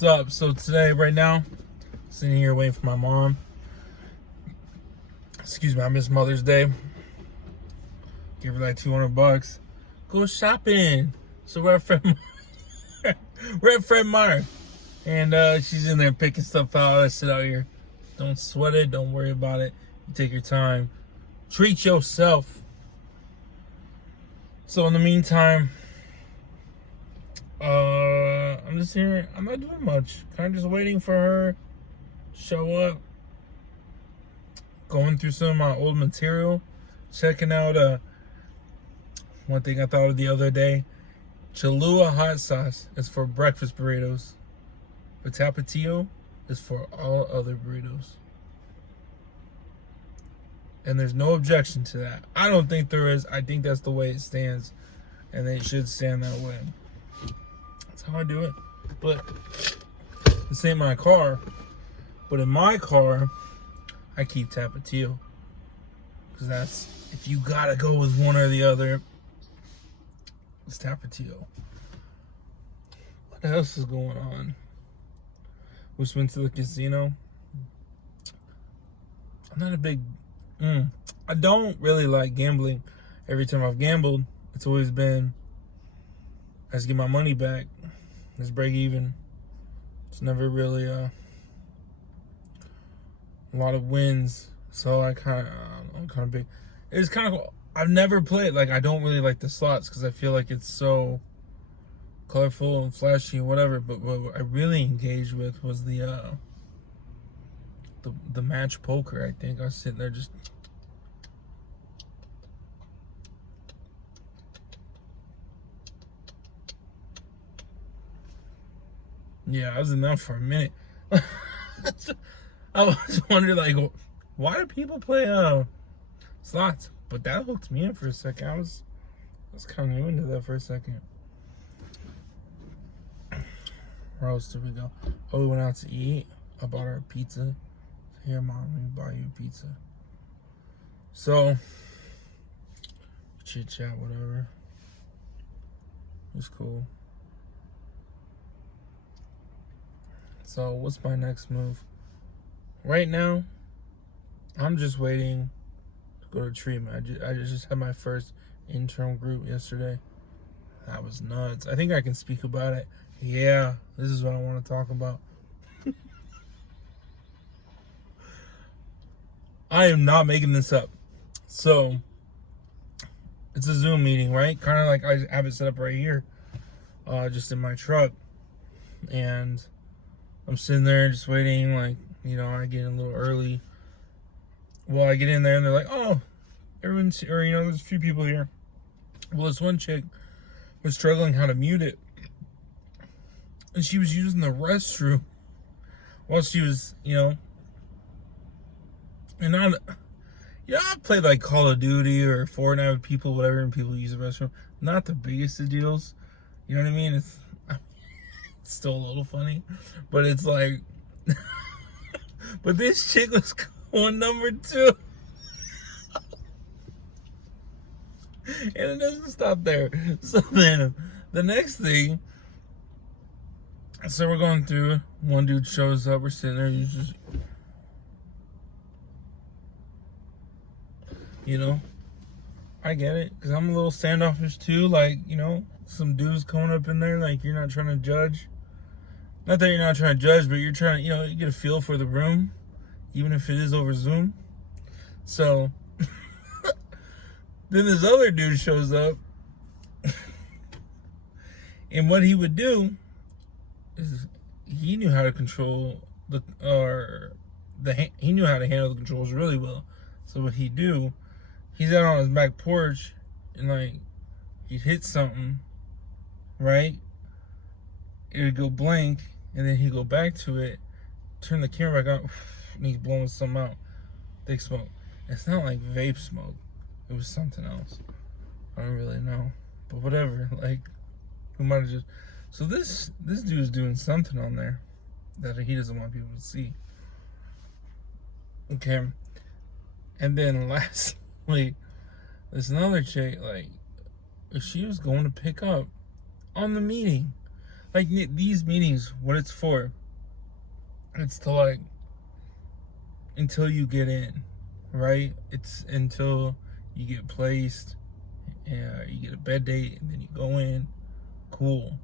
What's up? So today, right now, sitting here waiting for my mom. Excuse me, I missed Mother's Day. Give her like $200. Go shopping. So we're at Fred Meyer, and she's in there picking stuff out. I sit out here. Don't sweat it. Don't worry about it. You take your time. Treat yourself. So in the meantime, I'm just here. I'm not doing much. Kind of just waiting for her to show up. Going through some of my old material. Checking out one thing I thought of the other day. Cholula hot sauce is for breakfast burritos. But Tapatio is for all other burritos. And there's no objection to that. I don't think there is. I think that's the way it stands. And it should stand that way. That's how I do it. But this ain't my car. But in my car, I keep Tapatio. Because that's, if you gotta go with one or the other, it's Tapatio. What else is going on? We just went to the casino. I'm not a big... I don't really like gambling. Every time I've gambled, it's always been, let's get my money back. Let's break even. It's never really a lot of wins. So I'm kind of big. It's kind of, I've never played, like, I don't really like the slots because I feel like it's so colorful and flashy and whatever. But what I really engaged with was the match poker. I think I was sitting there just... Yeah, I was in that for a minute. I was wondering, like, why do people play slots? But that hooked me in for a second. I was kind of new into that for a second. Where else did we go? Oh, we went out to eat. I bought her a pizza. Here, Mom, let me buy you a pizza. So, chit chat, whatever. It was cool. So, what's my next move? Right now, I'm just waiting to go to treatment. I just had my first intern group yesterday. That was nuts. I think I can speak about it. Yeah, this is what I want to talk about. I am not making this up. So, it's a Zoom meeting, right? Kind of like I have it set up right here, just in my truck. And I'm sitting there just waiting, like, you know, I get in a little early. Well, I get in there and they're like, oh, everyone's, or, you know, there's a few people here. Well, this one chick was struggling how to mute it. And she was using the restroom while she was, you know, and I played like Call of Duty or Fortnite with people, whatever, and people use the restroom. Not the biggest of deals. You know what I mean? It's still a little funny, but it's like, but this chick was going number 2. And it doesn't stop there. So then the next thing, so we're going through, one dude shows up, we're sitting there, he's just, you know, I get it, because I'm a little standoffish too, like, you know, some dudes coming up in there, like, you're not trying to judge. Not that you're not trying to judge, but you're trying to, you know, you get a feel for the room, even if it is over Zoom. So, then this other dude shows up, and what he would do is he knew how to control he knew how to handle the controls really well. So what he'd do, he's out on his back porch, and like, he'd hit something, right? It would go blank, and then he'd go back to it, turn the camera back on, and he's blowing something out. Thick smoke. It's not like vape smoke. It was something else. I don't really know. But whatever. Like, who might have just... So this dude's doing something on there that he doesn't want people to see. Okay. And then lastly, this another chick, like, she was going to pick up on the meeting. like these meetings, what it's for, it's to like, until you get in, right? It's until you get placed, you get a bed date, and then you go in. Cool.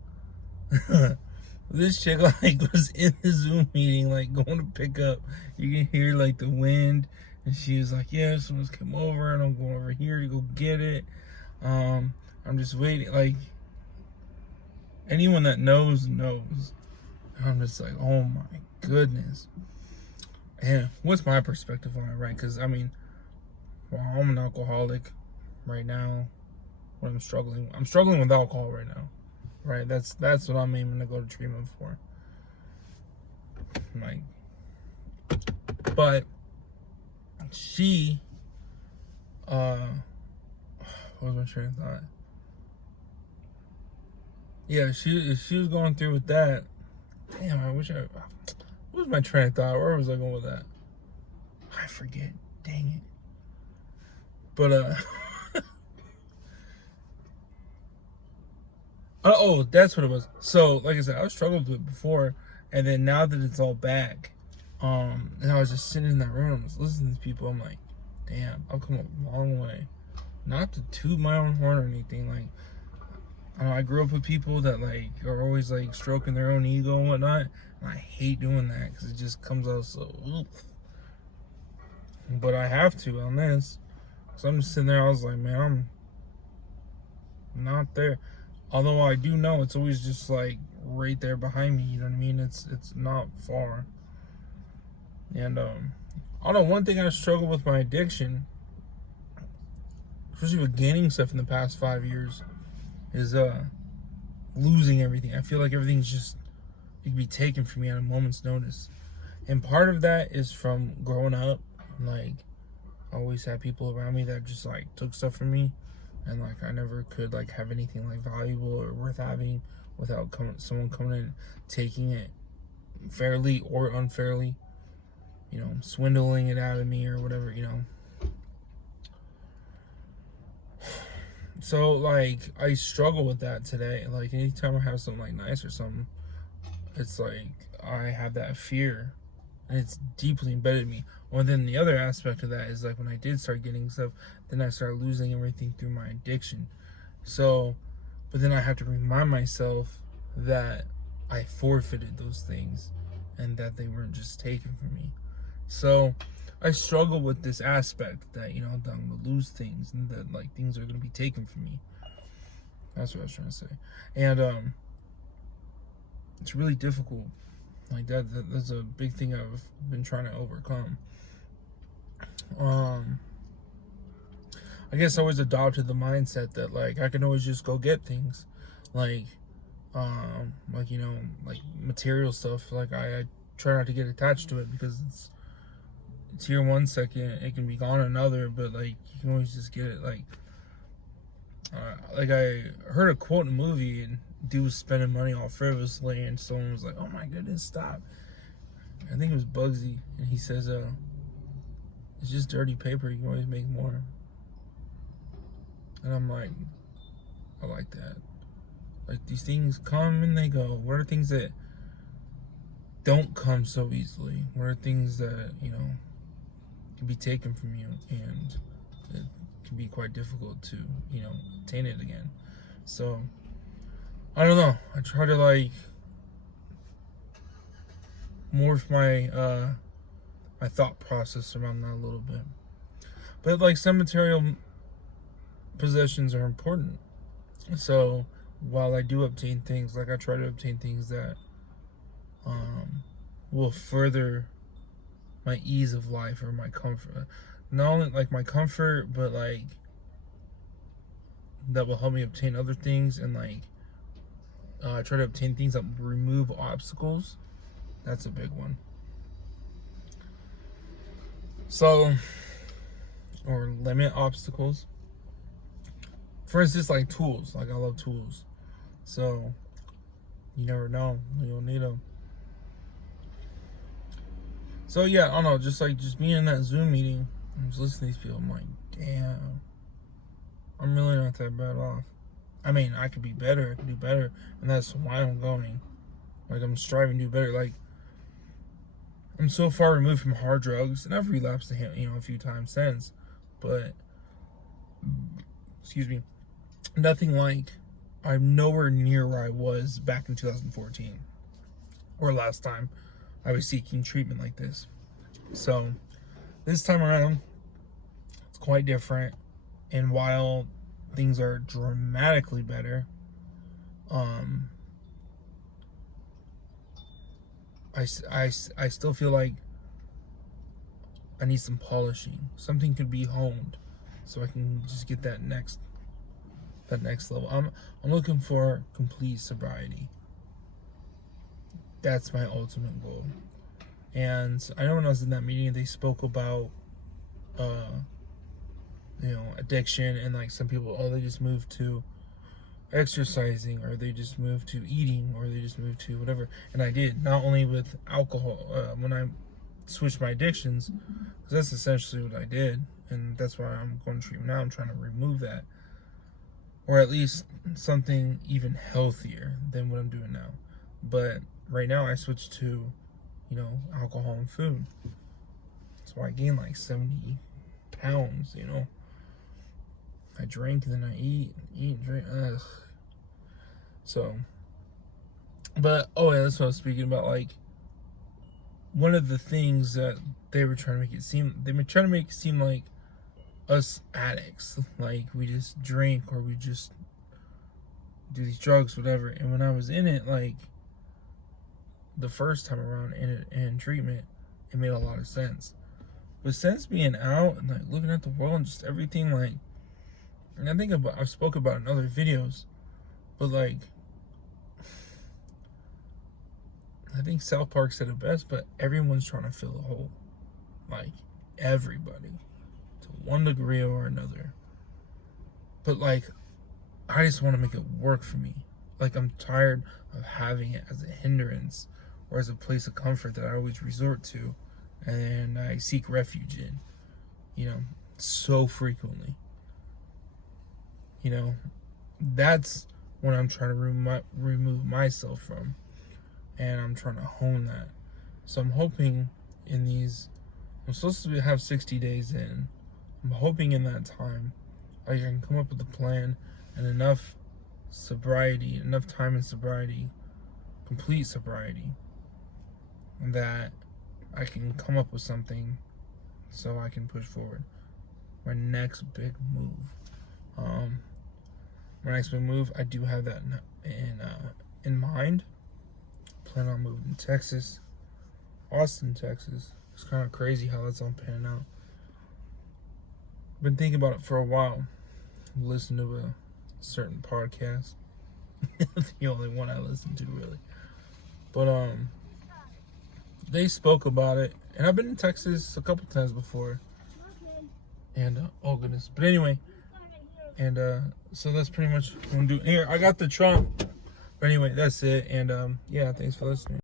This chick like was in the Zoom meeting, like going to pick up. You can hear like the wind, and she was like, "Yeah, someone's come over, and I'm going over here to go get it. I'm just waiting." Like anyone that knows knows. I'm just like, oh my goodness. And what's my perspective on it, right? Because I mean, well, I'm an alcoholic right now. When I'm struggling with alcohol right now. Right, that's what I'm aiming to go to treatment for. Like, but she, what was my train of thought? Yeah, she was going through with that. Damn, what was my train of thought? Where was I going with that? I forget. Dang it. But oh, that's what it was. So, like I said, I struggled with it before, and then now that it's all back, and I was just sitting in that room, I was listening to people. I'm like, damn, I've come a long way. Not to toot my own horn or anything. Like, I grew up with people that like are always like stroking their own ego and whatnot. And I hate doing that because it just comes out so. Oof. But I have to on this. So I'm just sitting there. I was like, man, I'm not there. Although I do know it's always just like right there behind me, you know what I mean? It's not far. And I don't know, one thing I struggle with my addiction, especially with gaining stuff in the past 5 years, is losing everything. I feel like everything's just, it can be taken from me at a moment's notice. And part of that is from growing up. Like, I always had people around me that just like took stuff from me. And like I never could like have anything like valuable or worth having without someone coming in taking it fairly or unfairly, you know, swindling it out of me or whatever, you know. So like I struggle with that today. Like anytime I have something like nice or something, it's like I have that fear, and it's deeply embedded in me. Well, then the other aspect of that is like when I did start getting stuff, then I started losing everything through my addiction. So, but then I have to remind myself that I forfeited those things and that they weren't just taken from me. So I struggle with this aspect that, you know, that I'm going to lose things and that like things are going to be taken from me. That's what I was trying to say. And it's really difficult. Like that's a big thing I've been trying to overcome. I guess I always adopted the mindset that like I can always just go get things, like you know, like material stuff. Like I try not to get attached to it because it's here 1 second, it can be gone another. But like you can always just get it. Like I heard a quote in a movie, and dude was spending money all frivolously, and someone was like, "Oh my goodness, stop!" I think it was Bugsy, and he says, "It's just dirty paper. You can always make more." And I'm like, I like that. Like these things come and they go. What are things that don't come so easily? What are things that, you know, can be taken from you, and it can be quite difficult to, you know, obtain it again. So I don't know. I try to like morph my my thought process around that a little bit. But like some material possessions are important. So while I do obtain things, like I try to obtain things that will further my ease of life or my comfort. Not only like my comfort, but like that will help me obtain other things, and like I try to obtain things that remove obstacles. That's a big one. So, or limit obstacles. For instance, like tools. Like I love tools. So, you never know. You'll need them. So yeah, I don't know. Just being in that Zoom meeting, I'm just listening to these people. I'm like, damn, I'm really not that bad off. I mean, I could be better. I could do better, and that's why I'm going. Like, I'm striving to do better. Like, I'm so far removed from hard drugs, and I've relapsed, a few times since. But, excuse me, nothing like, I'm nowhere near where I was back in 2014, or last time I was seeking treatment like this. So, this time around, it's quite different. And while things are dramatically better, I still feel like I need some polishing. Something could be honed so I can just get that next level. I'm looking for complete sobriety. That's my ultimate goal. And I know when I was in that meeting, they spoke about addiction, and like some people, they just moved to exercising, or they just moved to eating, or they just moved to whatever. And I did, not only with alcohol, when I switched my addictions, because that's essentially what I did, and that's why I'm going to treatment now. I'm trying to remove that, or at least something even healthier than what I'm doing now. But right now I switched to alcohol and food. That's why I gained like 70 pounds. I drink and then I eat and drink. Ugh. So, but that's what I was speaking about. Like, one of the things that they were trying to make it seem like us addicts, like we just drink or we just do these drugs, whatever. And when I was in it, like the first time around in treatment, it made a lot of sense. But since being out and like looking at the world and just everything, like, and I've spoke about in other videos, but like, I think South Park said it best, but everyone's trying to fill a hole. Like, everybody, to one degree or another. But like, I just want to make it work for me. Like, I'm tired of having it as a hindrance or as a place of comfort that I always resort to and I seek refuge in, so frequently. That's what I'm trying to remove myself from, and I'm trying to hone that. So I'm hoping I'm supposed to have 60 days in. I'm hoping in that time I can come up with a plan and enough time in sobriety, complete sobriety, that I can come up with something so I can push forward. My next big move. I do have that in mind. Plan on moving to Texas, Austin, Texas. It's kind of crazy how that's all panning out. Been thinking about it for a while. Listen to a certain podcast. The only one I listen to, really. But they spoke about it, and I've been in Texas a couple times before. And oh goodness. But anyway, and so that's pretty much what I'm doing. Here, I got the trunk. But anyway, that's it. And yeah, thanks for listening.